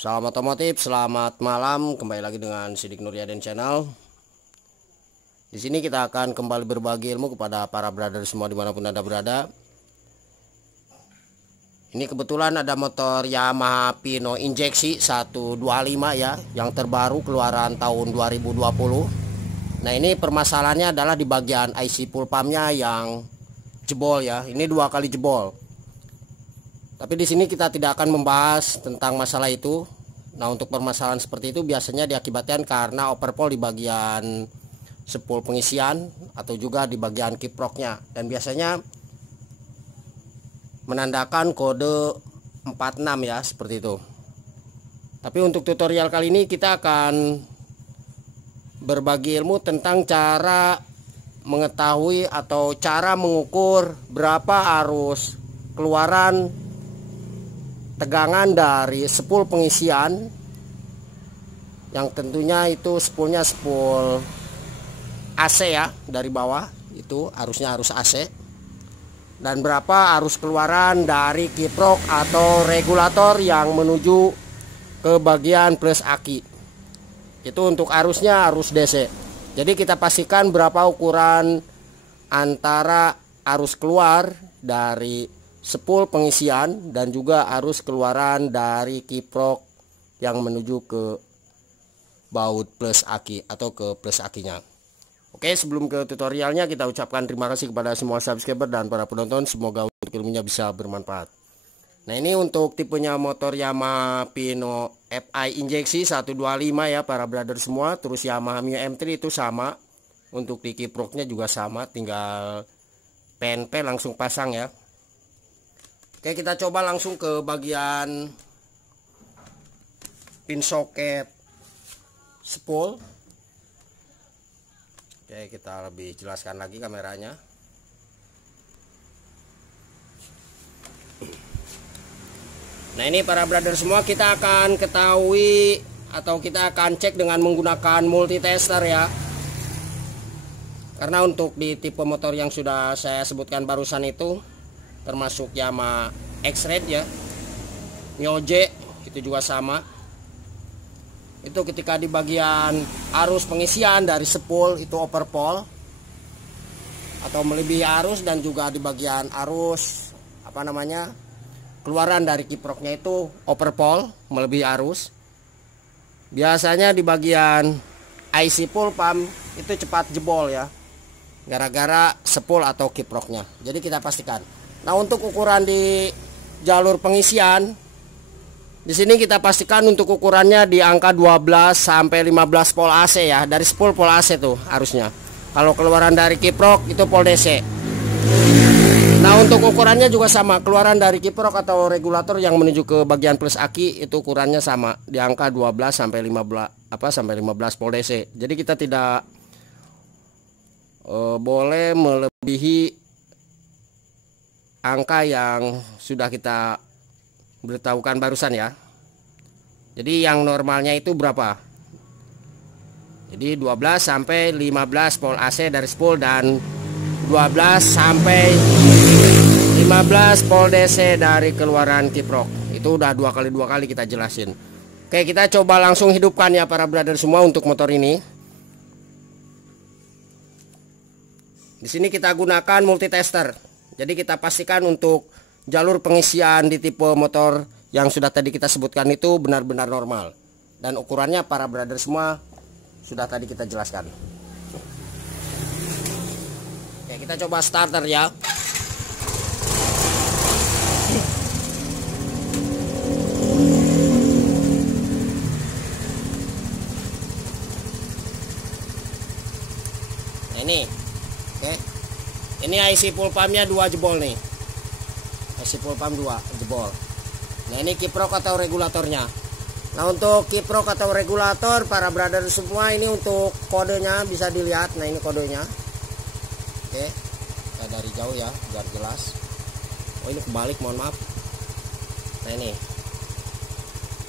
Salam otomotif, selamat malam. Kembali lagi dengan Sidik Nuryaden Channel. Di sini kita akan kembali berbagi ilmu kepada para brother semua dimanapun Anda berada. Ini kebetulan ada motor Yamaha Pino injeksi 125 ya, yang terbaru keluaran tahun 2020. Nah, ini permasalahannya adalah di bagian IC full pumpnya yang jebol ya. Ini 2 kali jebol. Tapi di sini kita tidak akan membahas tentang masalah itu. Nah, untuk permasalahan seperti itu biasanya diakibatkan karena overpool di bagian spool pengisian atau juga di bagian kiproknya, dan biasanya menandakan kode 46 ya, seperti itu. Tapi untuk tutorial kali ini kita akan berbagi ilmu tentang cara mengetahui atau cara mengukur berapa arus keluaran tegangan dari spool pengisian, yang tentunya itu spoolnya spool AC ya, dari bawah itu arusnya arus AC, dan berapa arus keluaran dari kiprok atau regulator yang menuju ke bagian plus aki. Itu untuk arusnya arus DC. Jadi kita pastikan berapa ukuran antara arus keluar dari spool pengisian dan juga arus keluaran dari kiprok yang menuju ke baut plus aki atau ke plus akinya. Oke, sebelum ke tutorialnya kita ucapkan terima kasih kepada semua subscriber dan para penonton. Semoga untuk ilmunya bisa bermanfaat. Nah, ini untuk tipenya motor Yamaha Pino FI injeksi 125 ya para brother semua. Terus Yamaha Mio M3 itu sama. Untuk di kiproknya juga sama, tinggal PNP langsung pasang ya. Oke, kita coba langsung ke bagian pin soket spool. Oke, kita lebih jelaskan lagi kameranya. Nah, ini para brother semua, kita akan ketahui atau kita akan cek dengan menggunakan multitester ya. Karena untuk di tipe motor yang sudah saya sebutkan barusan itu, termasuk Yamaha X-Red ya, Mio J itu juga sama. Itu ketika di bagian arus pengisian dari spool itu overpool atau melebihi arus, dan juga di bagian arus keluaran dari kiproknya itu overpool melebihi arus. Biasanya di bagian IC full pump itu cepat jebol ya, gara-gara spool atau kiproknya. Jadi kita pastikan. Nah, untuk ukuran di jalur pengisian, di sini kita pastikan untuk ukurannya di angka 12 sampai 15 volt AC ya. Dari spool volt AC tuh harusnya. Kalau keluaran dari kiprok itu volt DC. Nah, untuk ukurannya juga sama. Keluaran dari kiprok atau regulator yang menuju ke bagian plus aki itu ukurannya sama di angka 12 sampai 15 volt DC. Jadi kita tidak boleh melebihi angka yang sudah kita beritahukan barusan ya. Jadi yang normalnya itu berapa? Jadi 12 sampai 15 volt AC dari spool, dan 12 sampai 15 volt DC dari keluaran kiprok. Itu udah dua kali kita jelasin. Oke, kita coba langsung hidupkan ya para brother semua untuk motor ini. Di sini kita gunakan multitester. Jadi kita pastikan untuk jalur pengisian di tipe motor yang sudah tadi kita sebutkan itu benar-benar normal. Dan ukurannya para brother semua sudah tadi kita jelaskan. Oke, kita coba starter ya. Nah, ini. Oke. Ini IC full pumpnya 2 jebol nih. IC full pump 2 jebol. Nah, ini kiprok atau regulatornya. Nah, untuk kiprok atau regulator para brother semua, ini untuk kodenya bisa dilihat. Nah, ini kodenya. Oke, kita dari jauh ya biar jelas. Oh, ini kebalik, mohon maaf. Nah, ini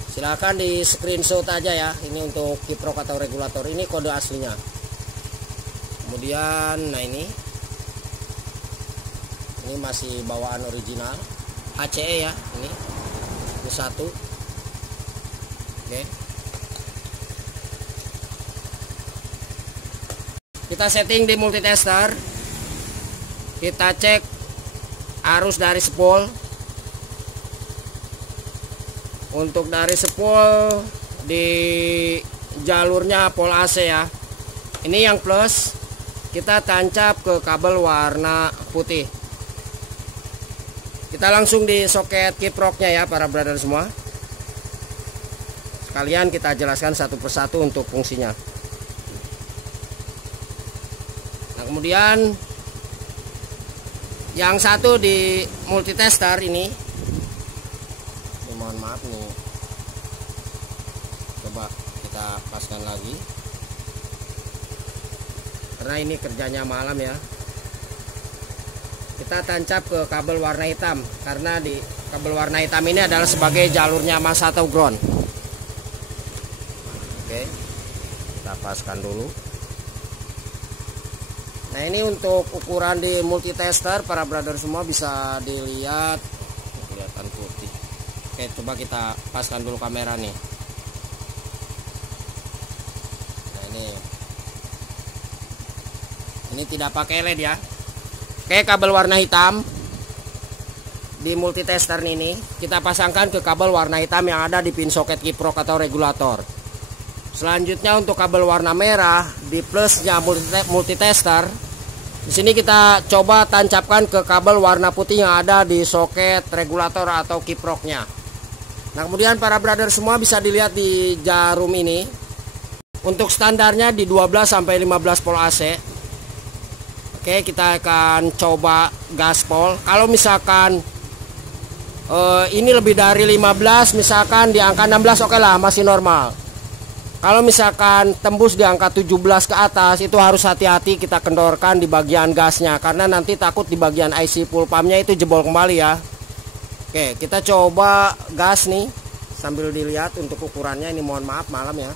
silakan di screenshot aja ya. Ini untuk kiprok atau regulator, ini kode aslinya. Kemudian nah ini masih bawaan original HCE ya. Ini satu. Oke. Kita setting di multitester. Kita cek arus dari spool. Untuk dari spool di jalurnya pol AC ya. Ini yang plus. Kita tancap ke kabel warna putih. Kita langsung di soket kiproknya ya para brother semua. Sekalian kita jelaskan satu persatu untuk fungsinya. Nah, kemudian yang satu di multitester ini mohon maaf nih, coba kita paskan lagi karena ini kerjanya malam ya. Kita tancap ke kabel warna hitam karena di kabel warna hitam ini adalah sebagai jalurnya massa atau ground. Oke, kita paskan dulu. Nah, ini untuk ukuran di multitester para brother semua bisa dilihat, kelihatan putih. Oke, coba kita paskan dulu kamera nih. Nah, ini tidak pakai LED ya. Oke, kabel warna hitam di multitester ini kita pasangkan ke kabel warna hitam yang ada di pin soket kiprok atau regulator. Selanjutnya untuk kabel warna merah di plusnya multitester, di sini kita coba tancapkan ke kabel warna putih yang ada di soket regulator atau kiproknya. Nah, kemudian para brother semua bisa dilihat di jarum ini. Untuk standarnya di 12 sampai 15 volt AC. Oke, kita akan coba gaspol. Kalau misalkan ini lebih dari 15, misalkan di angka 16, oke lah, masih normal. Kalau misalkan tembus di angka 17 ke atas, itu harus hati-hati kita kendorkan di bagian gasnya, karena nanti takut di bagian IC full pumpnya itu jebol kembali ya. Oke, kita coba gas nih sambil dilihat untuk ukurannya. Ini mohon maaf malam ya.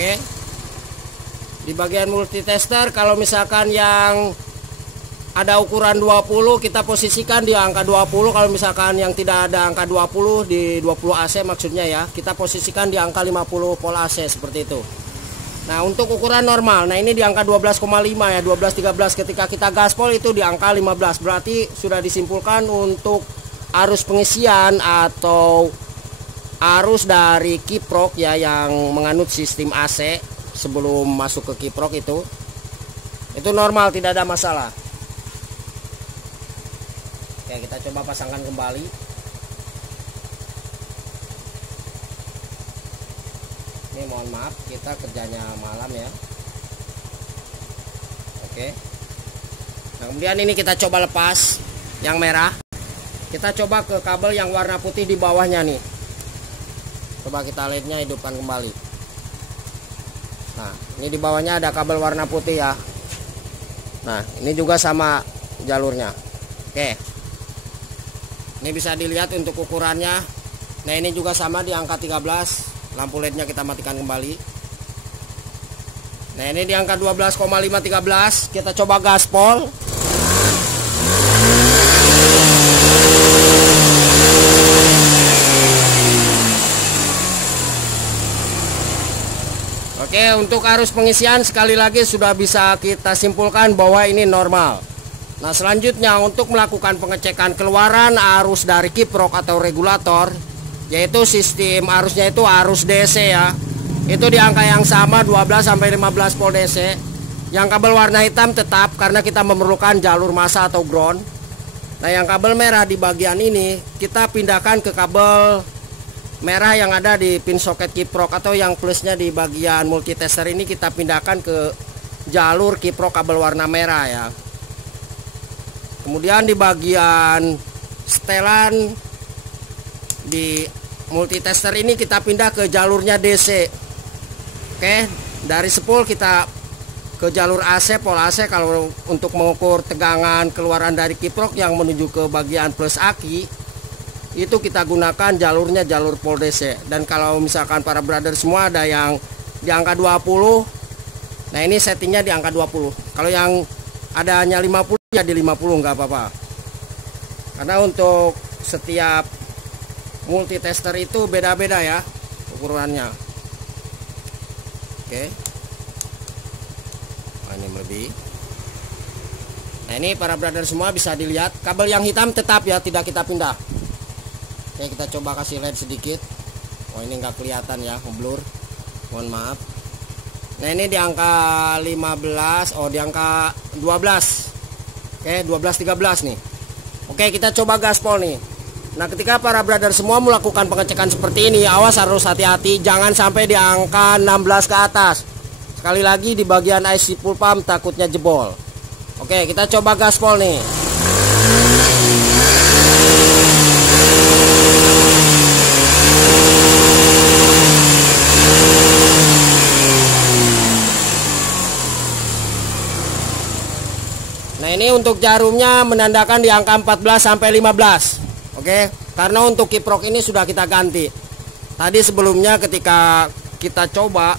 Oke, di bagian multitester kalau misalkan yang ada ukuran 20 kita posisikan di angka 20. Kalau misalkan yang tidak ada angka 20 di 20 AC maksudnya ya, kita posisikan di angka 50 volt AC seperti itu. Nah, untuk ukuran normal, nah ini di angka 12,5 ya, 12-13. Ketika kita gaspol itu di angka 15. Berarti sudah disimpulkan untuk arus pengisian atau arus dari kiprok ya yang menganut sistem AC sebelum masuk ke kiprok itu normal, tidak ada masalah. Oke, kita coba pasangkan kembali. Ini mohon maaf, kita kerjanya malam ya. Oke. Nah, kemudian ini kita coba lepas yang merah. Kita coba ke kabel yang warna putih di bawahnya nih. Coba kita LED-nya hidupkan kembali. Nah, ini di bawahnya ada kabel warna putih ya. Nah, ini juga sama jalurnya. Oke. Ini bisa dilihat untuk ukurannya. Nah, ini juga sama di angka 13. Lampu LED-nya kita matikan kembali. Nah, ini di angka 12,513. Kita coba gaspol. Oke, untuk arus pengisian sekali lagi sudah bisa kita simpulkan bahwa ini normal. Nah, selanjutnya untuk melakukan pengecekan keluaran arus dari kiprok atau regulator, yaitu sistem arusnya itu arus DC ya. Itu di angka yang sama 12 sampai 15 volt DC. Yang kabel warna hitam tetap karena kita memerlukan jalur massa atau ground. Nah, yang kabel merah di bagian ini kita pindahkan ke kabel merah yang ada di pin soket kiprok, atau yang plusnya di bagian multitester ini kita pindahkan ke jalur kiprok kabel warna merah ya. Kemudian di bagian setelan di multitester ini kita pindah ke jalurnya DC. Oke, dari spool kita ke jalur AC, pol AC. Kalau untuk mengukur tegangan keluaran dari kiprok yang menuju ke bagian plus aki, itu kita gunakan jalurnya jalur pol DC. Dan kalau misalkan para brother semua ada yang di angka 20, nah ini settingnya di angka 20. Kalau yang adanya 50 ya di 50, nggak apa-apa. Karena untuk setiap multitester itu beda-beda ya ukurannya. Oke. Nah, ini lebih. Nah ini para brother semua bisa dilihat, kabel yang hitam tetap ya, tidak kita pindah. Oke, kita coba kasih LED sedikit. Oh ini nggak kelihatan ya, blur, mohon maaf. Nah ini di angka 15, oh di angka 12. Oke, 12-13 nih. Oke, kita coba gaspol nih. Nah ketika para brother semua melakukan pengecekan seperti ini, awas, harus hati-hati, jangan sampai di angka 16 ke atas. Sekali lagi di bagian IC full pump takutnya jebol. Oke, kita coba gaspol nih. Nah ini untuk jarumnya menandakan di angka 14 sampai 15. Oke, karena untuk kiprok ini sudah kita ganti. Tadi sebelumnya ketika kita coba,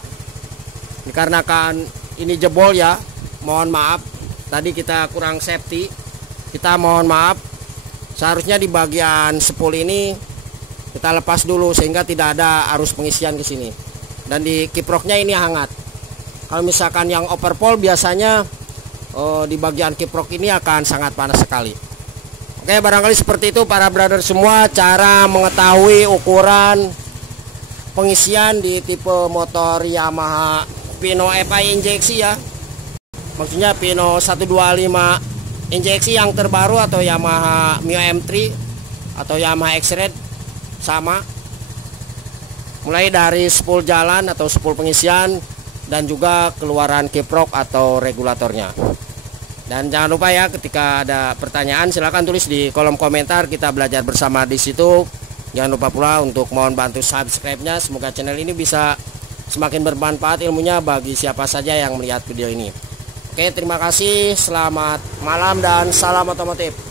dikarenakan ini jebol ya, mohon maaf, tadi kita kurang safety, kita mohon maaf. Seharusnya di bagian spool ini kita lepas dulu sehingga tidak ada arus pengisian ke sini. Dan di kiproknya ini hangat. Kalau misalkan yang overpool biasanya di bagian kiprok ini akan sangat panas sekali. Oke, barangkali seperti itu para brother semua cara mengetahui ukuran pengisian di tipe motor Yamaha Pino FI injeksi ya. Maksudnya Pino 125 injeksi yang terbaru, atau Yamaha Mio M3 atau Yamaha X-Red sama. Mulai dari spool jalan atau spool pengisian dan juga keluaran kiprok atau regulatornya. Dan jangan lupa ya, ketika ada pertanyaan silahkan tulis di kolom komentar, kita belajar bersama di situ. Jangan lupa pula untuk mohon bantu subscribe-nya. Semoga channel ini bisa semakin bermanfaat ilmunya bagi siapa saja yang melihat video ini. Oke, terima kasih, selamat malam dan salam otomotif.